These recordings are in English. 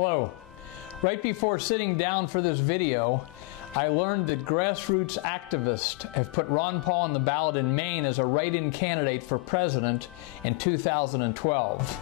Hello. Right before sitting down for this video, I learned that Grassroots activists have put Ron Paul on the ballot in Maine as a write-in candidate for president in 2012.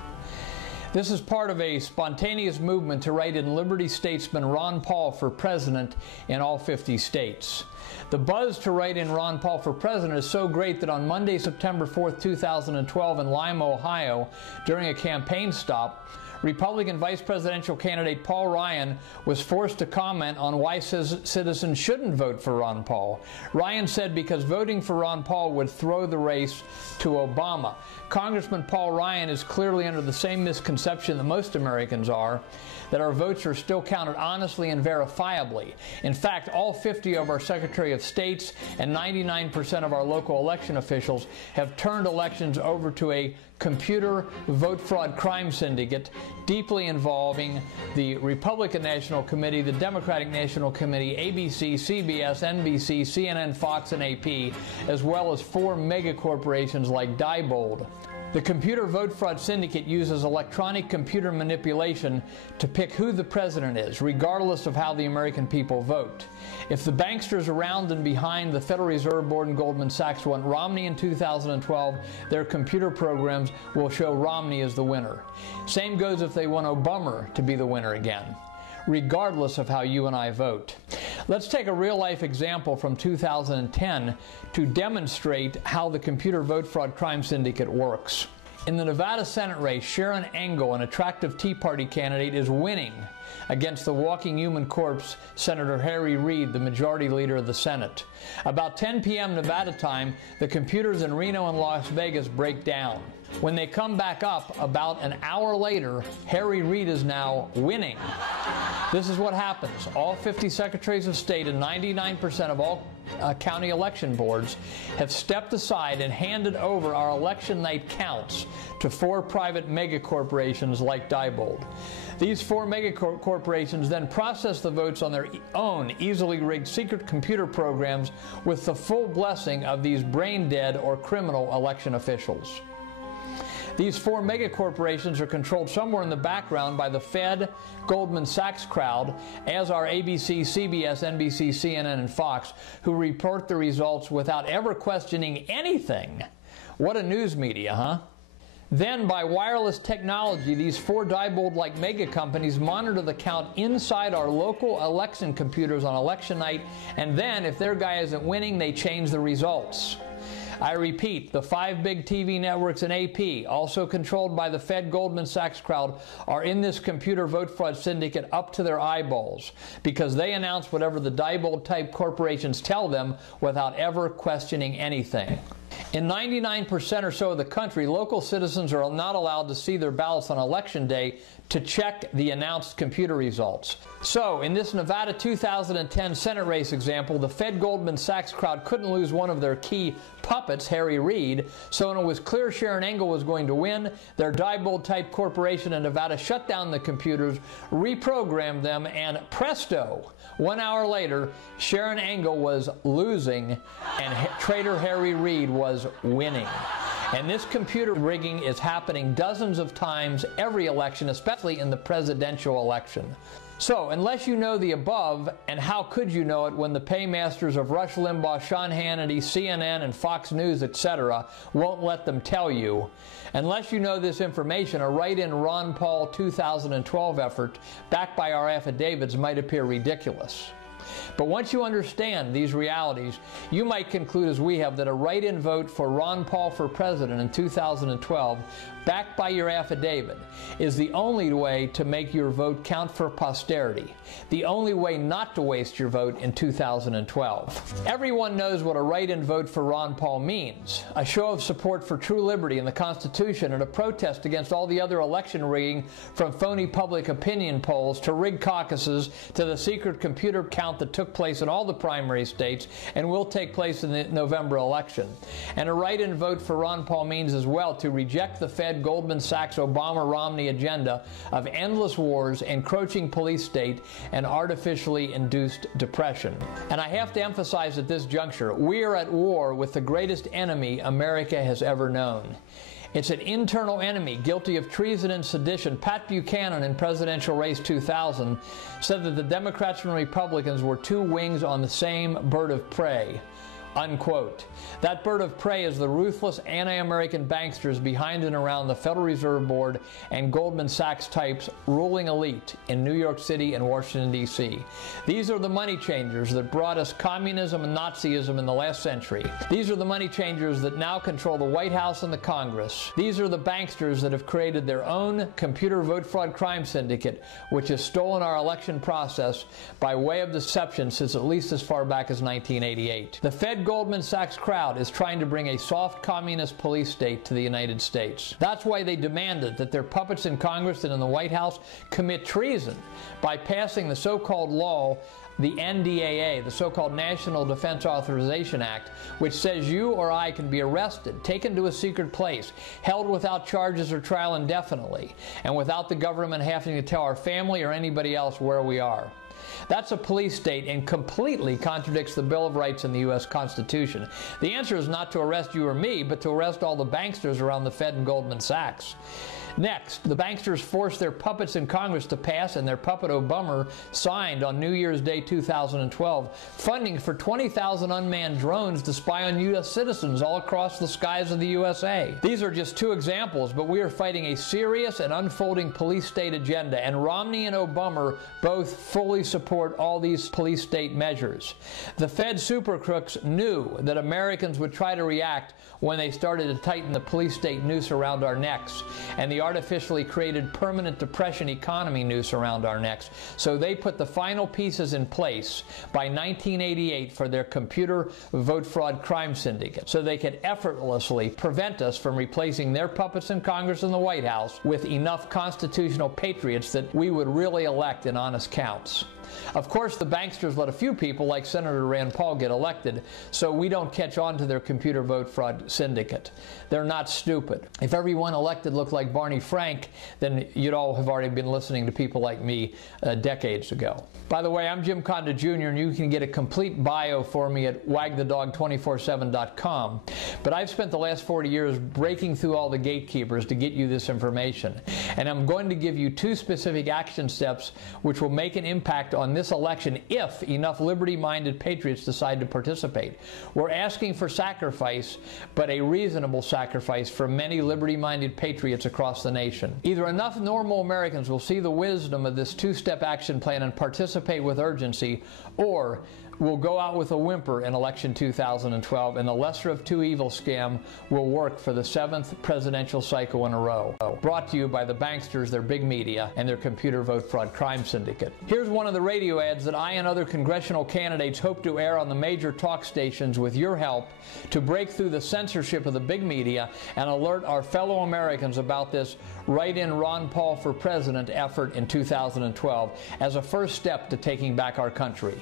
This is part of a spontaneous movement to write in Liberty statesman Ron Paul for president in all 50 states. The buzz to write in Ron Paul for president is so great that on Monday, September 4th, 2012 in Lima, Ohio, during a campaign stop, Republican vice presidential candidate Paul Ryan was forced to comment on why citizens shouldn't vote for Ron Paul. Ryan said because voting for Ron Paul would throw the race to Obama. Congressman Paul Ryan is clearly under the same misconception that most Americans are, that our votes are still counted honestly and verifiably. In fact, all 50 of our Secretary of States and 99% of our local election officials have turned elections over to a computer vote fraud crime syndicate deeply involving the Republican National Committee, the Democratic National Committee, ABC, CBS, NBC, CNN, Fox, and AP, as well as 4 megacorporations like Diebold. The computer vote fraud syndicate uses electronic computer manipulation to pick who the president is, regardless of how the American people vote. If the banksters around and behind the Federal Reserve Board and Goldman Sachs want Romney in 2012, their computer programs will show Romney as the winner. Same goes if they want Obama to be the winner again, regardless of how you and I vote. Let's take a real-life example from 2010 to demonstrate how the computer vote fraud crime syndicate works. In the Nevada Senate race, Sharon Engel, an attractive Tea Party candidate, is winning against the walking human corpse, Senator Harry Reid, the majority leader of the Senate. About 10 p.m. Nevada time, the computers in Reno and Las Vegas break down. When they come back up about an hour later, Harry Reid is now winning. This is what happens. All 50 secretaries of state and 99% of all county election boards have stepped aside and handed over our election night counts to 4 private megacorporations like Diebold. These 4 megacorporations then process the votes on their own easily rigged secret computer programs with the full blessing of these brain-dead or criminal election officials. These 4 megacorporations are controlled somewhere in the background by the Fed, Goldman Sachs crowd, as are ABC, CBS, NBC, CNN, and Fox, who report the results without ever questioning anything. What a news media, huh? Then, by wireless technology, these 4 Diebold-like mega companies monitor the count inside our local election computers on election night, and then, if their guy isn't winning, they change the results. I repeat, the 5 big TV networks and AP, also controlled by the Fed Goldman Sachs crowd, are in this computer vote fraud syndicate up to their eyeballs because they announce whatever the Diebold-type corporations tell them without ever questioning anything. In 99% or so of the country, local citizens are not allowed to see their ballots on election day to check the announced computer results. So, in this Nevada 2010 Senate race example, the Fed Goldman Sachs crowd couldn't lose one of their key puppets, Harry Reid, so when it was clear Sharon Engel was going to win, their Diebold-type corporation in Nevada shut down the computers, reprogrammed them, and presto! 1 hour later, Sharon Engel was losing and traitor Harry Reid was winning. And this computer rigging is happening dozens of times every election, especially in the presidential election. So, unless you know the above, and how could you know it when the paymasters of Rush Limbaugh, Sean Hannity, CNN, and Fox News, etc., won't let them tell you? Unless you know this information, a write-in Ron Paul 2012 effort, backed by our affidavits, might appear ridiculous. But once you understand these realities, you might conclude, as we have, that a write-in vote for Ron Paul for president in 2012, backed by your affidavit, is the only way to make your vote count for posterity. The only way not to waste your vote in 2012. Everyone knows what a write-in vote for Ron Paul means. A show of support for true liberty and the Constitution, and a protest against all the other election rigging, from phony public opinion polls to rigged caucuses to the secret computer count that took place in all the primary states and will take place in the November election. And a write-in vote for Ron Paul means as well to reject the Fed, Goldman Sachs, Obama-Romney agenda of endless wars, encroaching police state, and artificially induced depression. And I have to emphasize at this juncture, we are at war with the greatest enemy America has ever known. It's an internal enemy guilty of treason and sedition. Pat Buchanan in presidential race 2000 said that the Democrats and Republicans were two wings on the same bird of prey. Unquote. That bird of prey is the ruthless anti-American banksters behind and around the Federal Reserve Board and Goldman Sachs types ruling elite in New York City and Washington, D.C. These are the money changers that brought us communism and Nazism in the last century. These are the money changers that now control the White House and the Congress. These are the banksters that have created their own computer vote fraud crime syndicate, which has stolen our election process by way of deception since at least as far back as 1988. The Fed Goldman Sachs crowd is trying to bring a soft communist police state to the United States. That's why they demanded that their puppets in Congress and in the White House commit treason by passing the so-called law, the NDAA, the so-called National Defense Authorization Act, which says you or I can be arrested, taken to a secret place, held without charges or trial indefinitely, and without the government having to tell our family or anybody else where we are. That's a police state and completely contradicts the Bill of Rights and the U.S. Constitution. The answer is not to arrest you or me, but to arrest all the banksters around the Fed and Goldman Sachs. Next, the banksters forced their puppets in Congress to pass, and their puppet Obama signed on New Year's Day 2012, funding for 20,000 unmanned drones to spy on U.S. citizens all across the skies of the USA. These are just two examples, but we are fighting a serious and unfolding police state agenda, and Romney and Obama both fully support all these police state measures. The Fed super crooks knew that Americans would try to react when they started to tighten the police state noose around our necks and the artificially created permanent depression economy noose around our necks. So they put the final pieces in place by 1988 for their computer vote fraud crime syndicate, so they could effortlessly prevent us from replacing their puppets in Congress and the White House with enough constitutional patriots that we would really elect in honest counts. Of course, the banksters let a few people like Senator Rand Paul get elected, so we don't catch on to their computer vote fraud syndicate. They're not stupid. If everyone elected looked like Barney Frank, then you'd all have already been listening to people like me decades ago. By the way, I'm Jim Conda Jr., and you can get a complete bio for me at wagthedog247.com. But I've spent the last 40 years breaking through all the gatekeepers to get you this information. And I'm going to give you two specific action steps which will make an impact on this election if enough liberty-minded patriots decide to participate. We're asking for sacrifice, but a reasonable sacrifice for many liberty-minded patriots across the nation. Either enough normal Americans will see the wisdom of this two-step action plan and participate with urgency, or will go out with a whimper in election 2012, and the lesser of two evils scam will work for the 7th presidential cycle in a row. Brought to you by the banksters, their big media, and their computer vote fraud crime syndicate. Here's one of the radio ads that I and other congressional candidates hope to air on the major talk stations with your help to break through the censorship of the big media and alert our fellow Americans about this write-in Ron Paul for President effort in 2012 as a first step to taking back our country.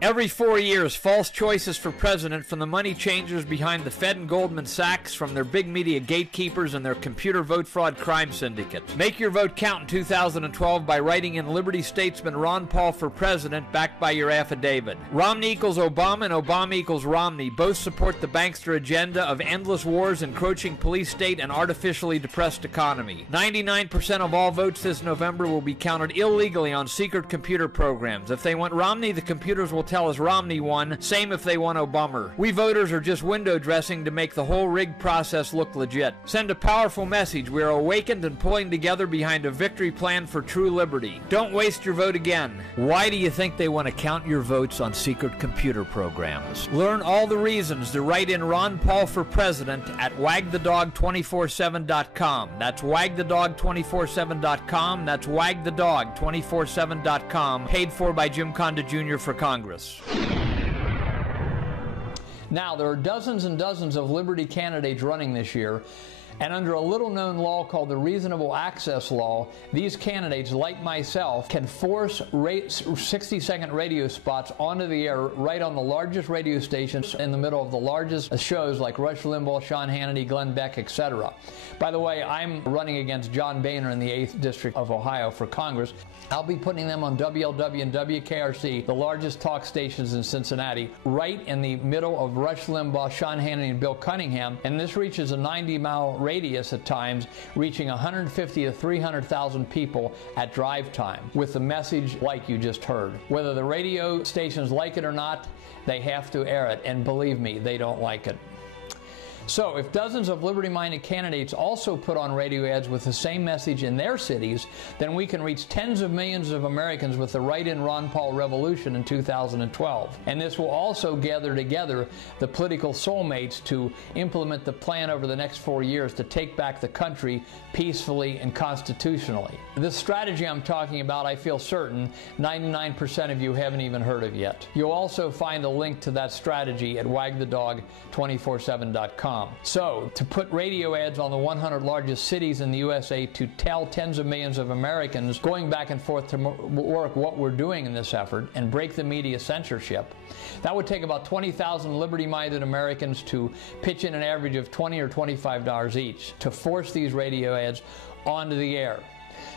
Every 4 years, false choices for president from the money changers behind the Fed and Goldman Sachs, from their big media gatekeepers and their computer vote fraud crime syndicates. Make your vote count in 2012 by writing in Liberty Statesman Ron Paul for President, backed by your affidavit. Romney equals Obama and Obama equals Romney. Both support the bankster agenda of endless wars, encroaching police state, and artificially depressed economy. 99% of all votes this November will be counted illegally on secret computer programs. If they want Romney, the computers will tell us Romney won. Same if they want Obama. We voters are just window dressing to make the whole rigged process look legit. Send a powerful message. We are awakened and pulling together behind a victory plan for true liberty. Don't waste your vote again. Why do you think they want to count your votes on secret computer programs? Learn all the reasons to write in Ron Paul for President at wagthedog247.com. That's wagthedog247.com. That's wagthedog247.com. Paid for by Jim Conda Jr. for Congress. Now, there are dozens and dozens of Liberty candidates running this year, and under a little-known law called the Reasonable Access Law, these candidates, like myself, can force 60-second radio spots onto the air right on the largest radio stations in the middle of the largest shows like Rush Limbaugh, Sean Hannity, Glenn Beck, etc. By the way, I'm running against John Boehner in the 8th District of Ohio for Congress. I'll be putting them on WLW and WKRC, the largest talk stations in Cincinnati, right in the middle of Rush Limbaugh, Sean Hannity, and Bill Cunningham, and this reaches a 90-mile radius at times, reaching 150 to 300,000 people at drive time, with the message like you just heard. Whether the radio stations like it or not, they have to air it, and believe me, they don't like it. So, if dozens of liberty-minded candidates also put on radio ads with the same message in their cities, then we can reach tens of millions of Americans with the write-in Ron Paul revolution in 2012. And this will also gather together the political soulmates to implement the plan over the next 4 years to take back the country peacefully and constitutionally. This strategy I'm talking about, I feel certain 99% of you haven't even heard of yet. You'll also find a link to that strategy at wagthedog247.com. So, to put radio ads on the 100 largest cities in the USA to tell tens of millions of Americans going back and forth to work what we're doing in this effort and break the media censorship, that would take about 20,000 liberty-minded Americans to pitch in an average of $20 or $25 each to force these radio ads onto the air.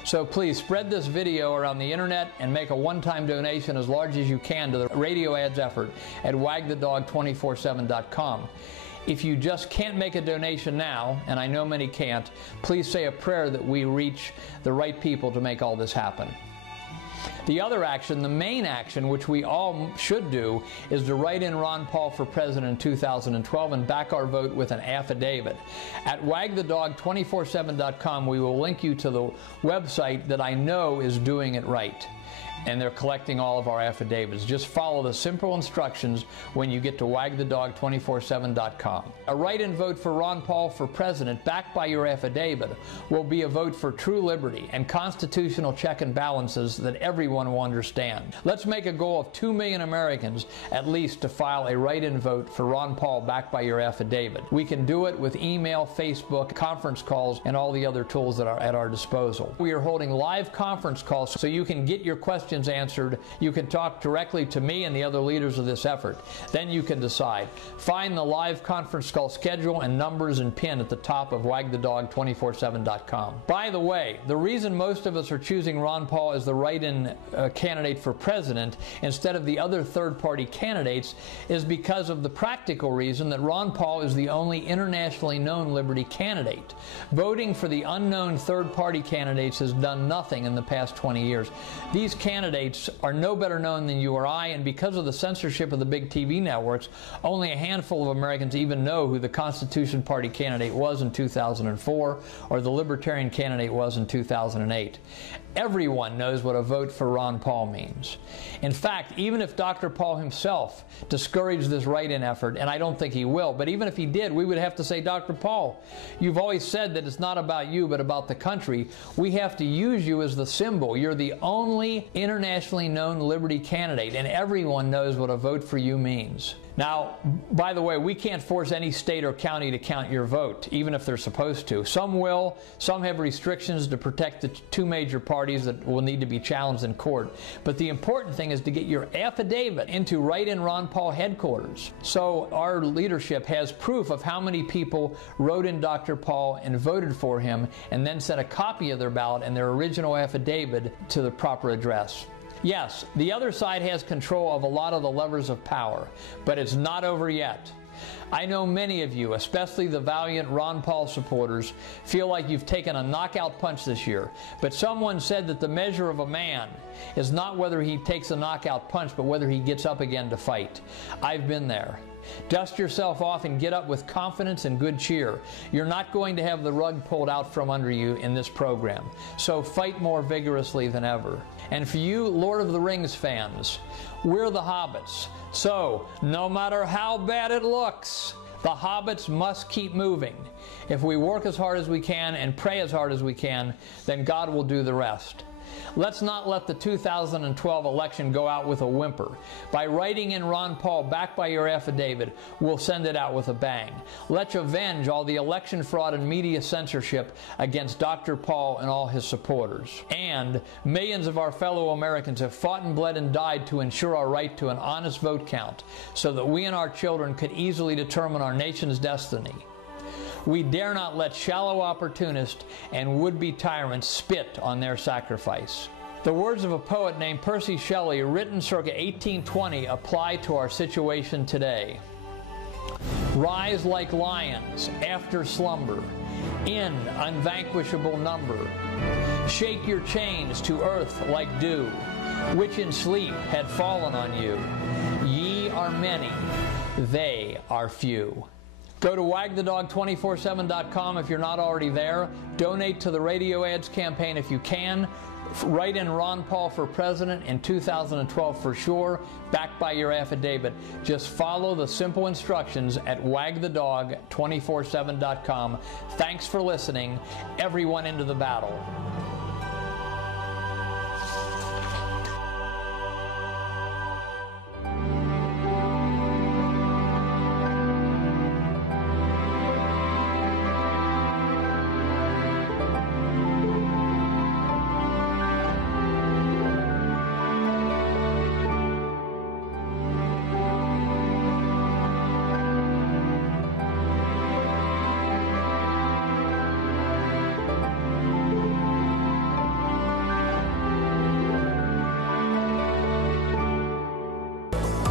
So please spread this video around the internet and make a one-time donation as large as you can to the radio ads effort at wagthedog247.com. If you just can't make a donation now, and I know many can't, please say a prayer that we reach the right people to make all this happen. The other action, the main action, which we all should do, is to write in Ron Paul for president in 2012 and back our vote with an affidavit. At wagthedog247.com, we will link you to the website that I know is doing it right, and they're collecting all of our affidavits. Just follow the simple instructions when you get to wagthedog247.com. A write-in vote for Ron Paul for president, backed by your affidavit, will be a vote for true liberty and constitutional check and balances that everyone will understand. Let's make a goal of 2 million Americans at least to file a write-in vote for Ron Paul backed by your affidavit. We can do it with email, Facebook, conference calls, and all the other tools that are at our disposal. We are holding live conference calls so you can get your questions answered. You can talk directly to me and the other leaders of this effort. Then you can decide. Find the live conference call schedule and numbers and pin at the top of wagthedog247.com. By the way, the reason most of us are choosing Ron Paul as the write-in candidate for president instead of the other third-party candidates is because of the practical reason that Ron Paul is the only internationally known liberty candidate. Voting for the unknown third-party candidates has done nothing in the past 20 years. These candidates are no better known than you or I, and because of the censorship of the big TV networks, only a handful of Americans even know who the Constitution Party candidate was in 2004 or the Libertarian candidate was in 2008. Everyone knows what a vote for Ron Paul means. In fact, even if Dr. Paul himself discouraged this write-in effort, and I don't think he will, but even if he did, we would have to say, Dr. Paul, you've always said that it's not about you but about the country. We have to use you as the symbol. You're the only internationally known liberty candidate, and everyone knows what a vote for you means. Now, by the way, we can't force any state or county to count your vote, even if they're supposed to. Some will. Some have restrictions to protect the two major parties that will need to be challenged in court. But the important thing is to get your affidavit into write-in Ron Paul headquarters. So our leadership has proof of how many people wrote in Dr. Paul and voted for him and then sent a copy of their ballot and their original affidavit to the proper address. Yes, the other side has control of a lot of the levers of power, but it's not over yet. I know many of you, especially the valiant Ron Paul supporters, feel like you've taken a knockout punch this year. But someone said that the measure of a man is not whether he takes a knockout punch, but whether he gets up again to fight. I've been there. Dust yourself off and get up with confidence and good cheer. You're not going to have the rug pulled out from under you in this program. So fight more vigorously than ever. And for you Lord of the Rings fans, we're the hobbits. So no matter how bad it looks, the hobbits must keep moving. If we work as hard as we can and pray as hard as we can, then God will do the rest. Let's not let the 2012 election go out with a whimper. By writing in Ron Paul backed by your affidavit, we'll send it out with a bang. Let's avenge all the election fraud and media censorship against Dr. Paul and all his supporters. And millions of our fellow Americans have fought and bled and died to ensure our right to an honest vote count so that we and our children could easily determine our nation's destiny. We dare not let shallow opportunists and would-be tyrants spit on their sacrifice. The words of a poet named Percy Shelley, written circa 1820, apply to our situation today. Rise like lions after slumber, in unvanquishable number. Shake your chains to earth like dew, which in sleep had fallen on you. Ye are many, they are few. Go to wagthedog247.com if you're not already there. Donate to the radio ads campaign if you can. Write in Ron Paul for president in 2012 for sure, backed by your affidavit. Just follow the simple instructions at wagthedog247.com. Thanks for listening. Everyone into the battle.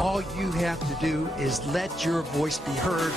All you have to do is let your voice be heard.